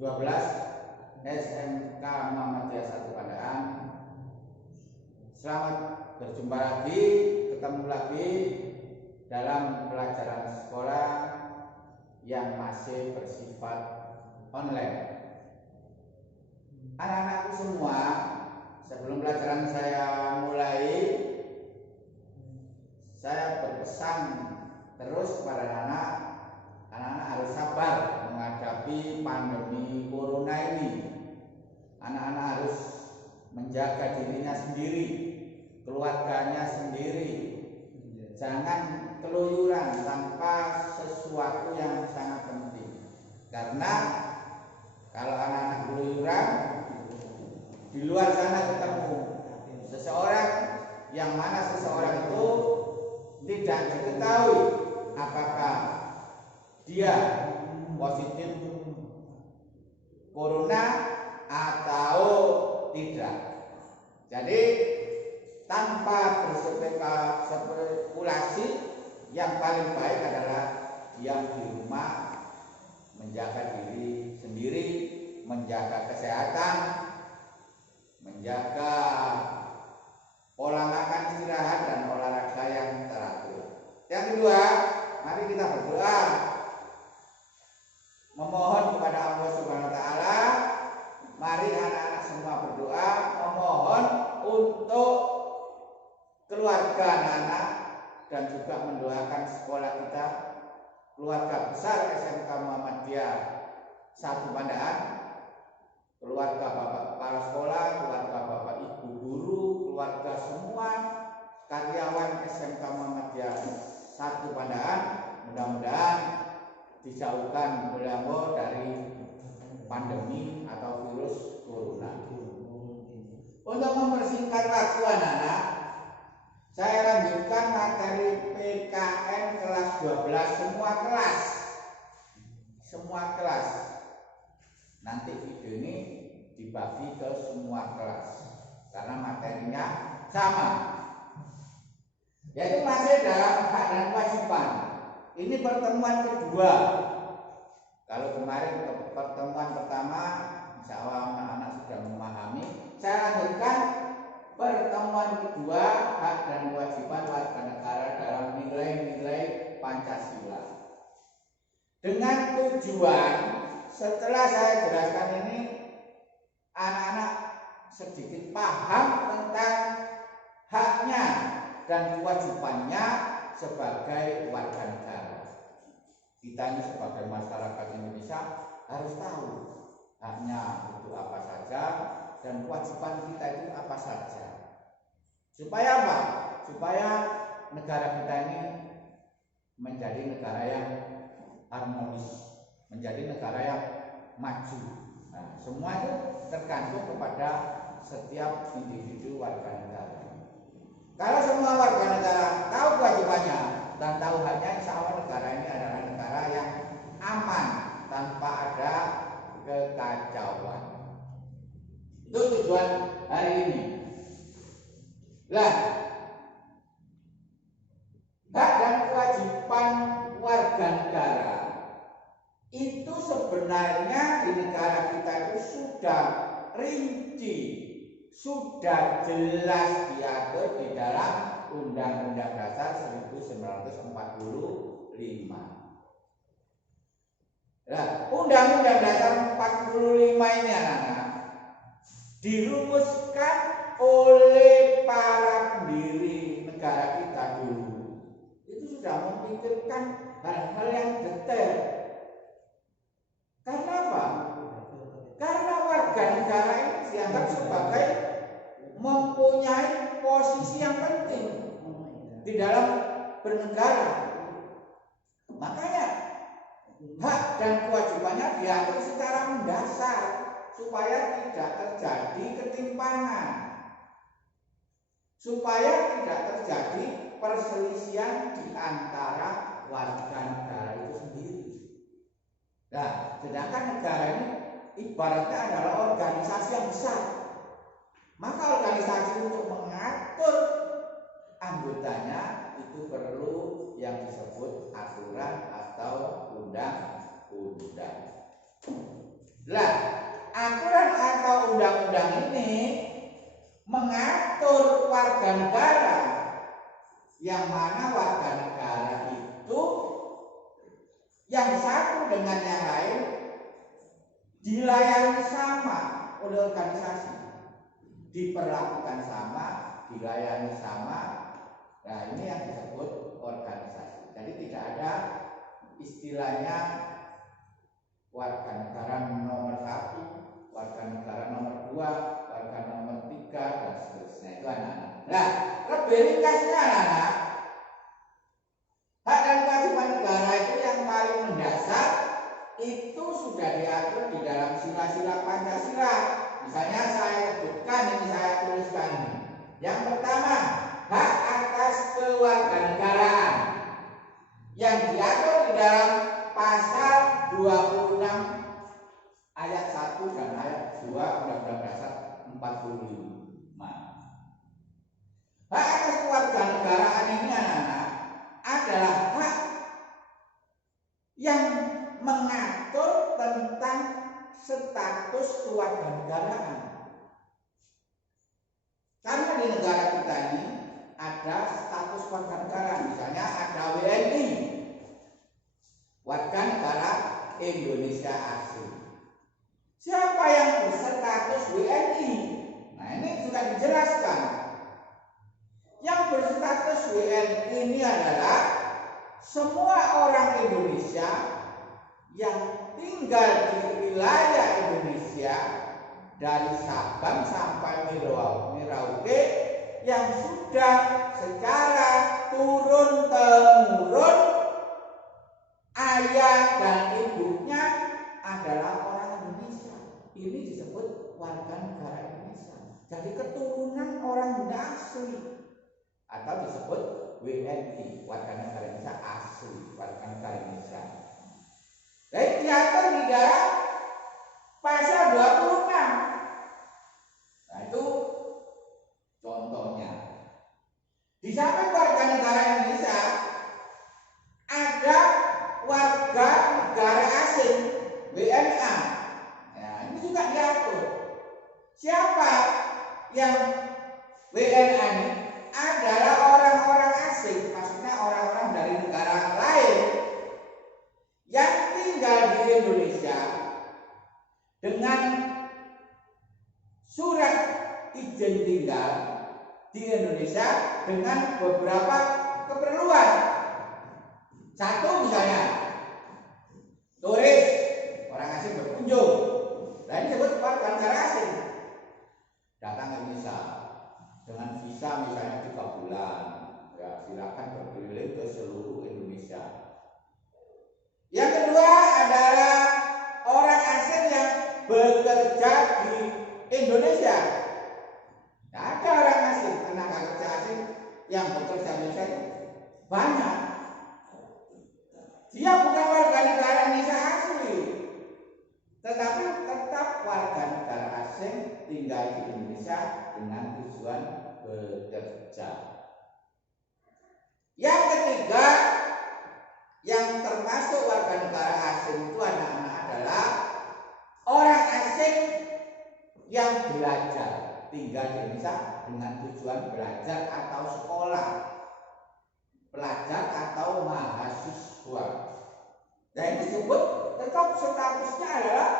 12 SMK Muhammadiyah 1 Pandaan. Selamat berjumpa lagi, ketemu lagi dalam pelajaran sekolah yang masih bersifat online. Anak-anakku semua, sebelum pelajaran saya mulai, saya berpesan terus kepada anak-anak harus sabar menghadapi pandemi corona ini. Anak-anak harus menjaga dirinya sendiri, keluarganya sendiri. Jangan keluyuran tanpa sesuatu yang sangat penting. Karena kalau anak-anak keluyuran, di luar sana ketemu seseorang yang mana seseorang itu tidak diketahui apakah dia positif corona atau tidak. Jadi tanpa berspekulasi, yang paling baik adalah diam di rumah, menjaga diri sendiri, menjaga kesehatan, menjaga pola makan, istirahat, dan olahraga yang teratur. Yang kedua, mari kita berdoa, memohon kepada Allah Subhanahu wa taala. Mari anak-anak semua berdoa, memohon untuk keluarga anak-anak dan juga mendoakan sekolah kita, keluarga besar SMK Muhammadiyah 1 Pandaan, keluarga bapak kepala sekolah, keluarga bapak ibu guru, keluarga semua karyawan SMK Muhammadiyah 1 Pandaan, mudah-mudahan dijauhkan oleh Allah dari pandemi atau virus corona. Untuk mempersingkat waktu anak-anak, saya lanjutkan materi PKN kelas 12 semua kelas. Nanti video ini dibagi ke semua kelas karena materinya sama, yaitu masih dalam hak dan kewajiban. Ini pertemuan kedua. Kalau kemarin pertemuan pertama, insya Allah anak-anak sudah memahami. Saya lanjutkan pertemuan kedua, hak dan kewajiban warga negara dalam nilai-nilai Pancasila. Dengan tujuan, setelah saya jelaskan ini, anak-anak sedikit paham tentang haknya dan kewajibannya sebagai warga negara. Kita ini sebagai masyarakat Indonesia harus tahu haknya itu apa saja dan kewajiban kita itu apa saja. Supaya apa? Supaya negara kita ini menjadi negara yang harmonis, menjadi negara yang maju. Nah, semua itu tergantung kepada setiap individu warga negara. Kalau semua warga negara tahu kewajibannya dan tahu haknya, insya Allah negara ini adalah negara yang aman tanpa ada kekacauan. Itu tujuan hari ini. Nah, hak dan kewajiban warga negara itu sebenarnya di negara kita itu sudah rinci, sudah jelas diatur di dalam Undang-Undang Dasar 1945. Nah, Undang-Undang Dasar 45 ini anak-anak dirumuskan oleh para pendiri negara kita dulu. Itu sudah memikirkan hal-hal yang detail. Karena apa? Karena warga negara ini dianggap sebagai mempunyai posisi yang penting di dalam bernegara. Makanya hak dan kewajibannya diatur secara mendasar supaya tidak terjadi ketimpangan, supaya tidak terjadi perselisihan di antara warga negara itu sendiri. Nah, sedangkan negara ini ibaratnya adalah organisasi yang besar. Maka organisasi untuk mengatur anggotanya itu perlu yang disebut aturan atau undang-undang. Lah, yang mana warga negara itu yang satu dengan yang lain dilayani sama oleh organisasi, diperlakukan sama, dilayani sama. Nah, ini yang disebut organisasi. Jadi tidak ada istilahnya warga negara nomor 1, warga negara nomor 2, warga nomor 3, dan seterusnya. Itu anak-anak. Nah, lebih ringkasnya anak-anak, hak dan kewajiban negara itu yang paling mendasar itu sudah diatur di dalam sila-sila Pancasila. Misalnya saya sebutkan, ini saya tuliskan ini. Yang pertama, hak atas kewarganegaraan yang diatur di dalam pasal 26 ayat 1 dan ayat 2 Undang-Undang Dasar 45. Hak atas kewarganegaraan ini anak-anak adalah hak yang mengatur tentang status kewarganegaraan. Karena di negara kita ini ada status kewarganegaraan, misalnya ada WNI, warga negara Indonesia asli. Siapa yang berstatus WNI? Nah, ini juga dijelaskan. Yang berstatus WNI ini adalah semua orang Indonesia yang tinggal di wilayah Indonesia dari Sabang sampai Merauke yang sudah secara turun-temurun ayah dan ibunya adalah orang Indonesia. Ini disebut warga negara Indonesia. Jadi keturunan orang Bunda asli, atau disebut WNI, warga negara Indonesia asli, warga negara Indonesia. Jadi diatur di dalam pasal 26. Nah, itu contohnya. Di samping warga negara Indonesia ada warga negara asing, WNA. Nah, ini juga diatur. Siapa yang WNA ini? Adalah orang-orang asing, maksudnya orang-orang dari negara lain yang tinggal di Indonesia dengan surat izin tinggal di Indonesia dengan beberapa keperluan. Satu misalnya turis, orang asing berkunjung. Nah, ini disebut warga negara asing datang ke Indonesia dengan visa misalnya 3 bulan. Ya, silakan berkeliling ke seluruh Indonesia. Yang kedua adalah orang asing yang bekerja di Indonesia. Nah, ada orang asing, tenaga kerja asing yang bekerja di Indonesia itu banyak. Dia bukan warga negara Indonesia asli, tetapi tetap warga negara asing tinggal di Indonesia dengan tujuan bekerja. Yang ketiga, yang termasuk warga negara asing itu anak-anak adalah orang asing yang belajar, tinggal di Indonesia dengan tujuan belajar atau sekolah, pelajar atau mahasiswa. Nah, ini disebut tetap statusnya adalah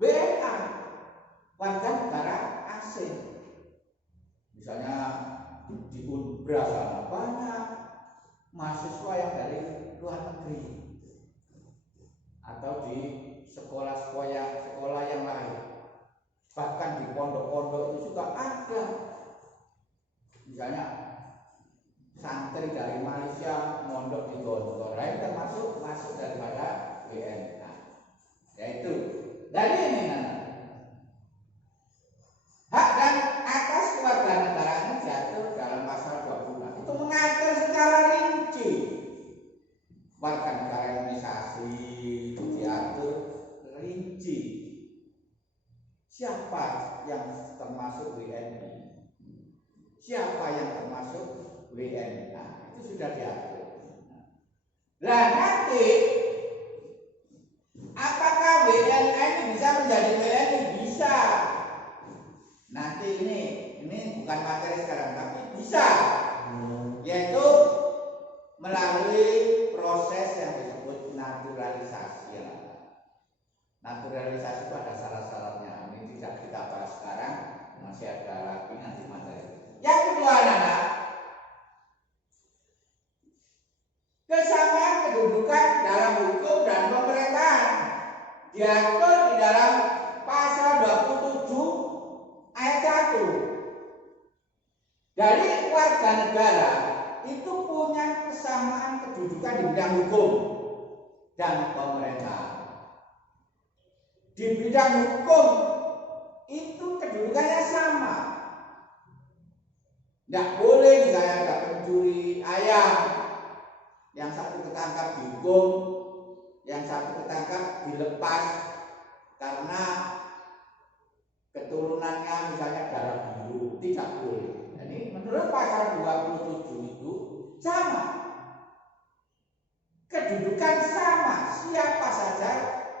WNA, warga negara asing. Misalnya di Unbra sana banyak mahasiswa yang dari luar negeri, atau di sekolah yang lain, bahkan di pondok-pondok itu juga ada. Misalnya santri dari Malaysia mondok di Gontor, lain termasuk masuk daripada WNA. Yaitu dari ini hak dan atas kewarganegaraan diatur dalam pasal 26. Itu mengatur secara rinci. Warga negara Indonesia asli diatur rinci. Siapa yang termasuk WNI? Siapa yang termasuk WNA? Itu sudah diatur. Nah, nanti apakah WNA ini bisa menjadi WNI? Bisa. Nanti ini bukan materi sekarang, tapi bisa. Yaitu melalui proses yang disebut naturalisasi. Naturalisasi itu ada syarat-syaratnya. Ini tidak kita bahas sekarang, masih ada lagi nanti materi. Yang kedua adalah kesamaan kedudukan dalam hukum dan pemerintahan diatur di dalam pasal 27 ayat 1. Jadi warga negara itu punya kesamaan kedudukan di bidang hukum dan pemerintahan. Di bidang hukum itu kedudukannya sama. Tidak boleh misalnya ada pencuri ayam, yang satu ketangkap dihukum, yang satu ketangkap dilepas karena keturunannya misalnya darah biru, tidak boleh. Jadi menurut pasal 27 itu sama. Kedudukan sama, siapa saja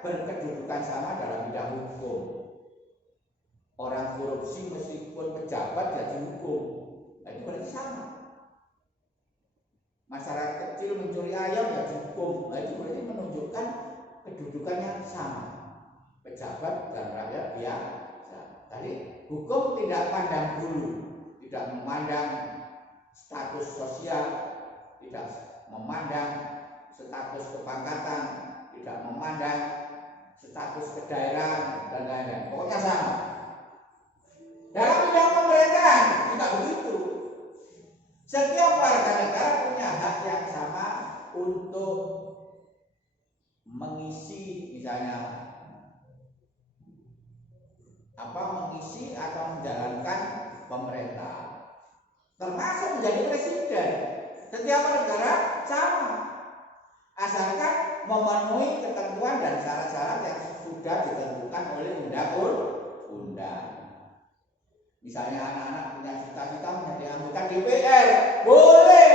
berkedudukan sama dalam bidang hukum. Orang korupsi meskipun pejabat ya dihukum, itu berarti sama. Masyarakat kecil mencuri ayam ya dihukum, itu berarti menunjukkan kedudukannya sama. Pejabat dan rakyat biasa. Tadi hukum tidak pandang bulu, tidak memandang status sosial, tidak memandang status kepangkatan, tidak memandang status kedaerahan dan lain-lain. Pokoknya sama. Dalam bidang pemerintahan juga begitu. Setiap warga negara punya hak yang sama untuk mengisi misalnya mengisi atau menjalankan pemerintah, termasuk menjadi presiden. Setiap negara sama, asalkan memenuhi ketentuan dan syarat-syarat yang sudah ditentukan oleh undang-undang. Misalnya anak-anak punya cita-cita menjadi anggota DPR, boleh.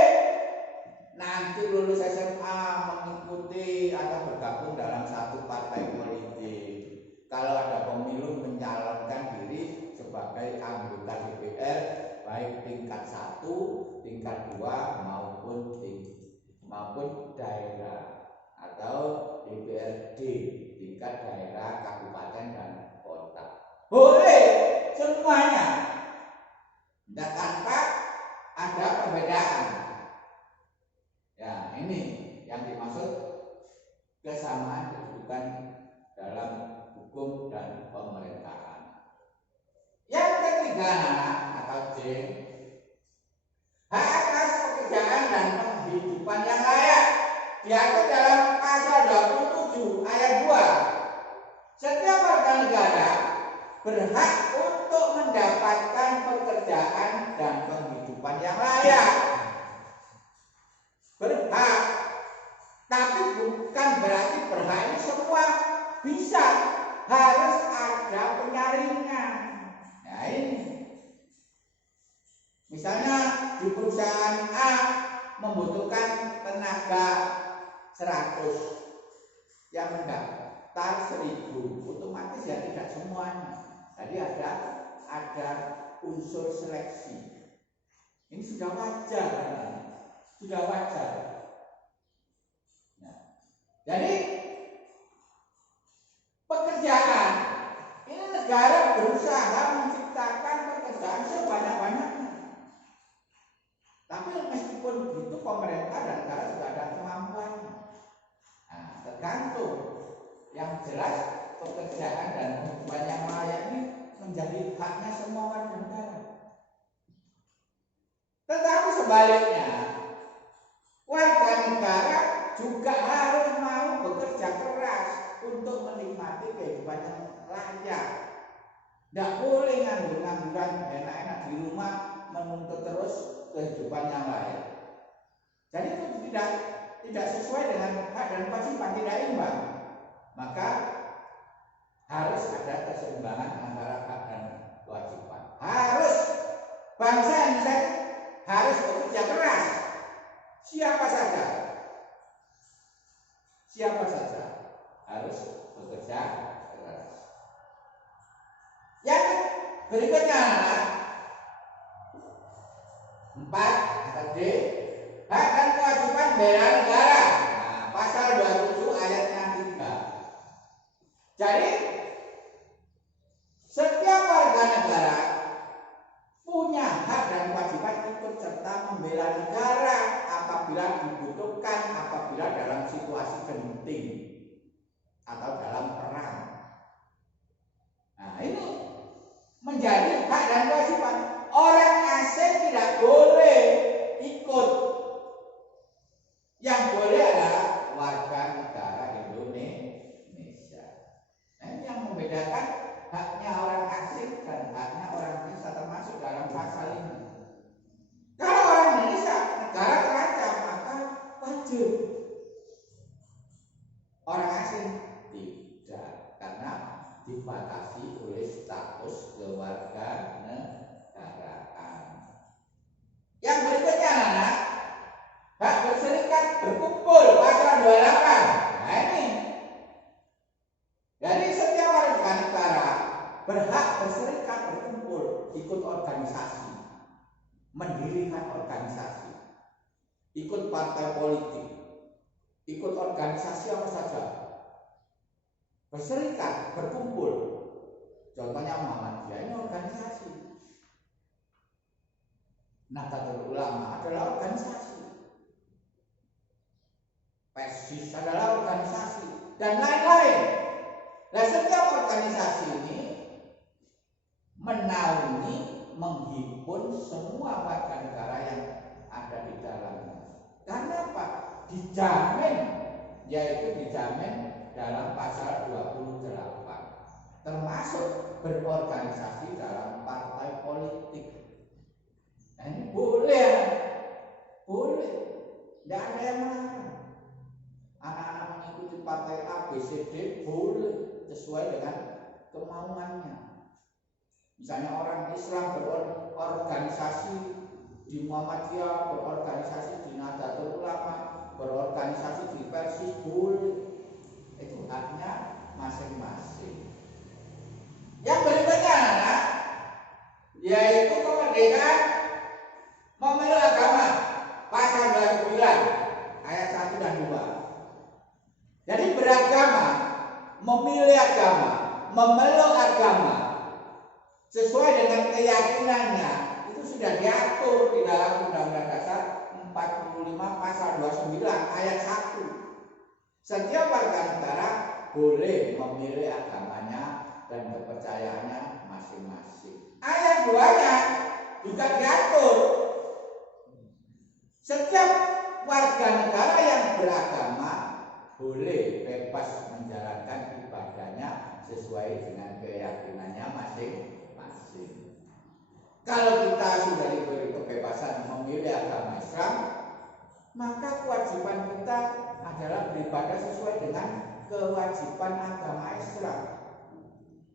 Nanti lulus SMA mengikuti atau bergabung dalam satu partai politik. Kalau ada pemilu menyalonkan diri sebagai anggota DPR, baik tingkat 1, tingkat 2 maupun daerah atau DPRD tingkat daerah, kabupaten dan kota. Boleh semuanya, tidak tanpa ada perbedaan. Ya, ini yang dimaksud kesamaan kedudukan dalam hukum dan pemerintahan. Yang ketiga atau C, hak atas pekerjaan dan penghidupan yang layak diatur dalam pasal 27 ayat 2. Setiap warga negara berhak untuk mendapatkan pekerjaan dan penghidupan yang layak. Berhak, tapi bukan berarti berhak ini semua bisa, harus ada penyaringan. Nah ini, misalnya di perusahaan A membutuhkan tenaga 100, yang mendaftar 1000, otomatis ya tidak semuanya. Jadi ada unsur seleksi. Ini sudah wajar, sudah wajar. Nah, jadi pekerjaan ini negara berusaha menciptakan pekerjaan sebanyak-banyaknya. Tapi meskipun begitu pemerintah dan negara juga ada kemampuannya. Nah, tergantung. Yang jelas pekerjaan dan kehidupan yang layak ini menjadi haknya semua warga negara. Tetapi sebaliknya, warga negara juga harus mau bekerja keras untuk menikmati kehidupan yang layak. Tidak boleh nganggur-ngangguran enak-enak di rumah menuntut terus kehidupan yang layak. Jadi itu tidak sesuai dengan hak dan kewajiban, tidak imbang. Maka harus ada keseimbangan antara hak dan kewajiban. Harus bangsa Indonesia harus bekerja keras. Siapa saja harus bekerja keras. Yang berikutnya adalah 4 tadi, hak dan kewajiban bela negara. Nah, pasal 27 ayat yang 3. Jadi setiap warga negara punya hak dan kewajiban ikut serta membela negara apabila dibutuhkan, apabila dalam situasi genting atau dalam perang. Nah, ini menjadi hak dan kewajiban. Orang asing tidak boleh ikut. Yang boleh adalah warga negara Indonesia. Nah, ini yang membedakan haknya orang asing dan haknya orang Indonesia termasuk dalam pasal ini. Kalau orang Indonesia negara terancam, maka wajib. Orang asing tidak, karena dibatasi oleh status kewarganegaraan. Yang berikutnya anak, hak berserikat berkumpul pasal 28. Nah ini. Jadi setiap warga negara berhak berserikat berkumpul, ikut organisasi, mendirikan organisasi, ikut partai politik, ikut organisasi apa saja, berserikat, berkumpul. Contohnya Muhammadiyah ini organisasi. Nahdlatul Ulama adalah organisasi. PSIS adalah organisasi dan lain-lain. Nah, setiap organisasi ini menaungi, menghimpun semua warga negara yang ada di dalamnya. Karena apa? Dijamin, yaitu dijamin dalam pasal 28, termasuk berorganisasi dalam partai politik. Nah, ini boleh, tidak ada yang melarang. Anak-anak mengikuti partai A, B, C, D boleh sesuai dengan kemauannya. Misalnya orang Islam berorganisasi di Muhammadiyah, berorganisasi di Nahdlatul Ulama, berorganisasi di PSIS boleh. Itu haknya masing-masing. Yang berikutnya anak, yaitu kemerdekaan memeluk agama pasal 29 ayat 1 dan 2. Jadi beragama, memilih agama, memeluk agama sesuai dengan keyakinannya itu sudah diatur di dalam Undang-Undang Dasar 45 pasal 29 ayat 1. Setiap warga negara boleh memilih agamanya dan kepercayaannya masing-masing. Ayat 2-nya juga diatur. Setiap warga negara yang beragama boleh bebas menjalankan ibadahnya sesuai dengan keyakinannya masing-masing. Kalau kita sudah diberi kebebasan memilih agama Islam, maka kewajiban kita adalah beribadah sesuai dengan kewajiban agama Islam.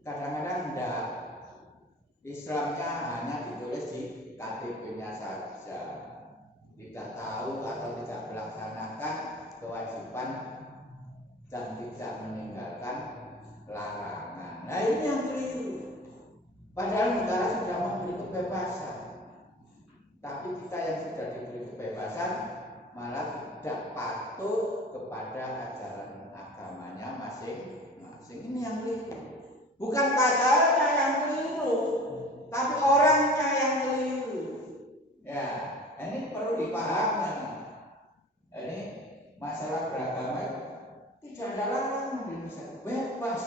Kadang-kadang tidak, Islamnya hanya ditulis di KTP-nya saja, tidak tahu atau tidak melaksanakan kewajiban dan tidak meninggalkan larangan. Nah ini yang keliru. Padahal negara sudah memberi kebebasan, tapi kita yang sudah diberi kebebasan malah tidak patuh kepada ajaran agamanya masing-masing. Ini yang keliru. Bukan pasalnya yang keliru, tapi orangnya yang keliru. Ya, ini perlu dipahami. Ini masalah beragama tidak ada larangan di Indonesia, bebas,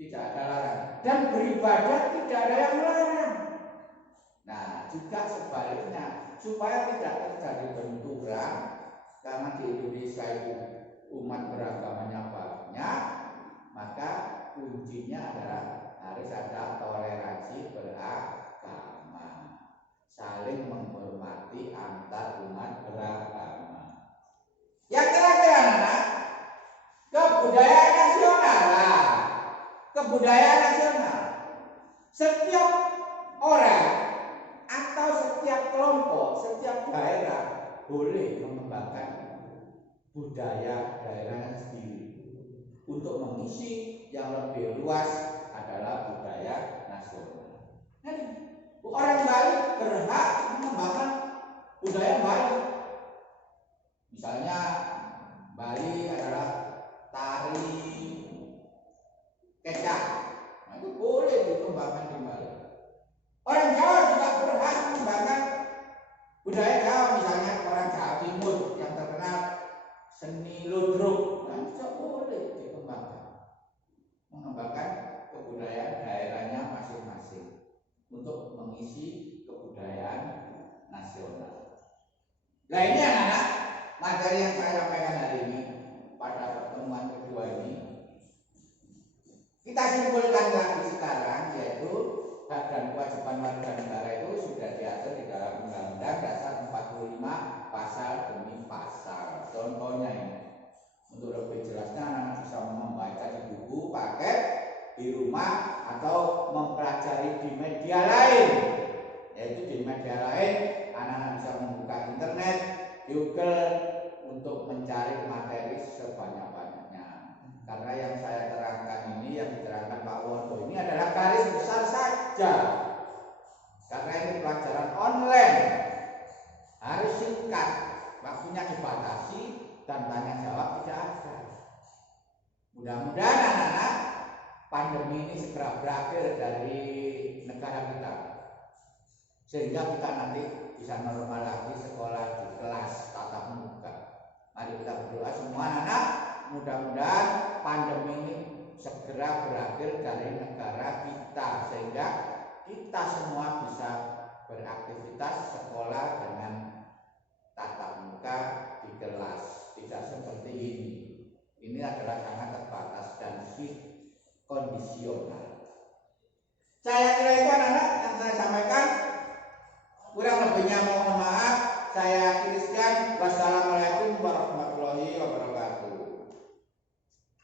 tidak ada larangan, dan beribadah tidak ada yang melarang. Nah, juga sebaliknya, supaya tidak terjadi benturan, karena di Indonesia itu umat beragamanya banyak, maka kuncinya adalah harus ada toleransi beragama, saling menghormati antar umat beragama. Yang terakhir anak, kebudayaan nasional. Kebudayaan nasional, setiap orang atau setiap kelompok, setiap daerah boleh mengembangkan budaya daerahnya sendiri. Untuk mengisi yang lebih luas adalah budaya nasional. Orang Bali berhak mengembangkan budaya Bali. Misalnya Bali adalah tari kecak, nah, itu boleh dikembangkan di Bali. Orang Jawa juga berhak mengembangkan budaya Jawa, misalnya orang Jawa Timur yang terkenal seni ludruk, nah, juga boleh dikembangkan, mengembangkan kebudayaan daerahnya masing-masing untuk mengisi kebudayaan nasional. Nah ini anak-anak, materi yang saya sampaikan hari ini pada pertemuan kedua ini kita simpulkan lagi sekarang, yaitu hak dan kewajiban warga negara itu sudah diatur di dalam Undang-Undang Dasar 45 pasal demi pasal. Contohnya ini, untuk lebih jelasnya anak-anak bisa membaca di buku, paket di rumah, atau mempelajari di media lain. Yaitu di media lain anak-anak bisa membuka internet, Google, untuk mencari materi sebanyak-banyaknya. Karena yang saya terangkan ini, yang diterangkan Pak Wondo ini adalah garis besar saja. Karena ini pelajaran online, harus singkat, waktunya dibatasi, dan tanya jawab tidak ada. Mudah-mudahan anak-anak pandemi ini segera berakhir dari negara kita, sehingga kita nanti bisa normal lagi sekolah di kelas tatap muka. Mari kita berdoa semua anak-anak, mudah-mudahan pandemi ini segera berakhir dari negara kita, sehingga kita semua bisa beraktivitas sekolah dengan tatap muka di kelas, tidak seperti ini. Ini adalah sangat terbatas dan kondisional. Saya kira itu anak-anak yang saya sampaikan. Kurang lebihnya mohon maaf. Saya tuliskan. Wassalamualaikum warahmatullahi wabarakatuh.